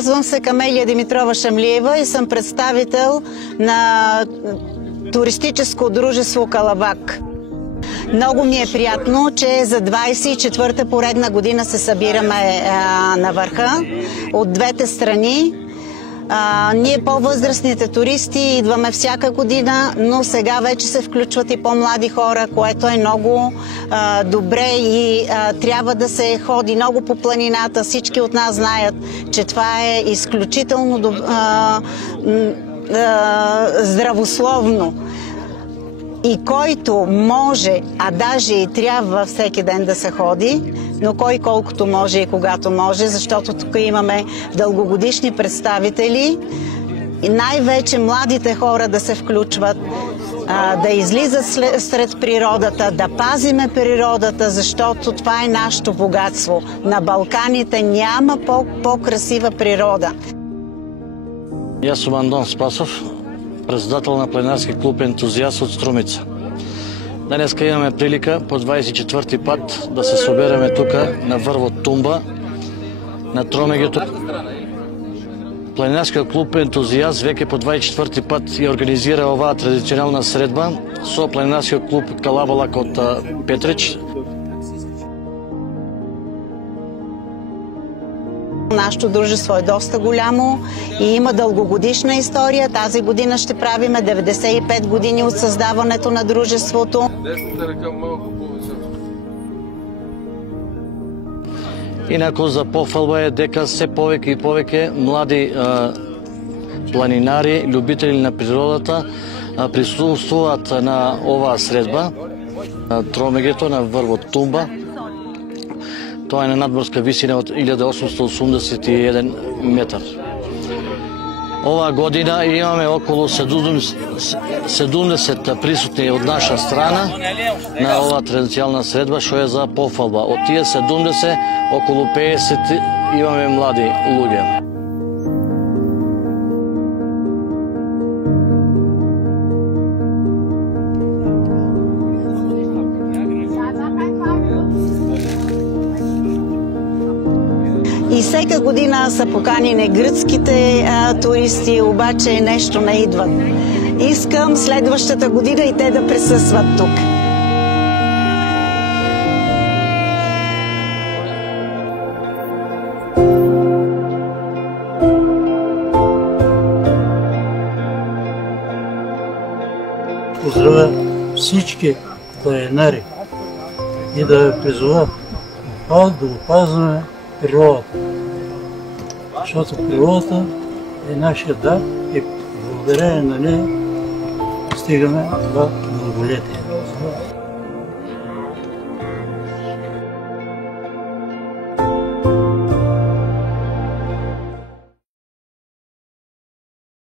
Казвам се Камелия Димитрова Шамлиева и съм представител на туристическо дружество Калабак. Много ми е приятно, че за 24-та поредна година се събираме на върха от двете страни. Ние по-възрастните туристи идваме всяка година, но сега вече се включват и по-млади хора, което е много добре и трябва да се ходи много по планината. Всички от нас знаят, че това е изключително здравословно. И който може, а даже и трябва всеки ден да се ходи, но кой колкото може и когато може, защото тук имаме дългогодишни представители и най-вече младите хора да се включват, да излизат сред природата, да пазиме природата, защото това е нашето богатство. На Балканите няма по-красива природа. Аз съм Андон Спасов, председател на планинарски клуб Ентузиаст от Струмица. Днеска имаме прилика по 24-ти път да се съберем тук на врво Тумба, на Тромегето. Планинарскиот клуб Ентузиаст веќе по 24-ти път ја организира оваа традиционална средба со планинарскиот клуб Калабалак од Петрич. Нашето дружество е доста голямо и има дългогодишна история. Тази година ще правиме 95 години от създаването на дружеството. Инако за пофалба е дека се повеќе и повеќе млади планинари, љубители на природата присуствуваат на оваа средба на Тромегето на врвот Тумба. Тоа е на надморска висина од 1881 метар. Оваа година имаме околу 70 присутни од наша страна на оваа традиционална средба, што е за пофалба. Од тие 70, околу 50 имаме млади луѓе. И всека година са поканени гръцките туристи, обаче нещо не идват. Искам следващата година и те да присъстват тук. Поздравя всички планинари и да призова да опазваме природата. Защото природата е нашия дар и благодарение на нея стигаме това дълголетие.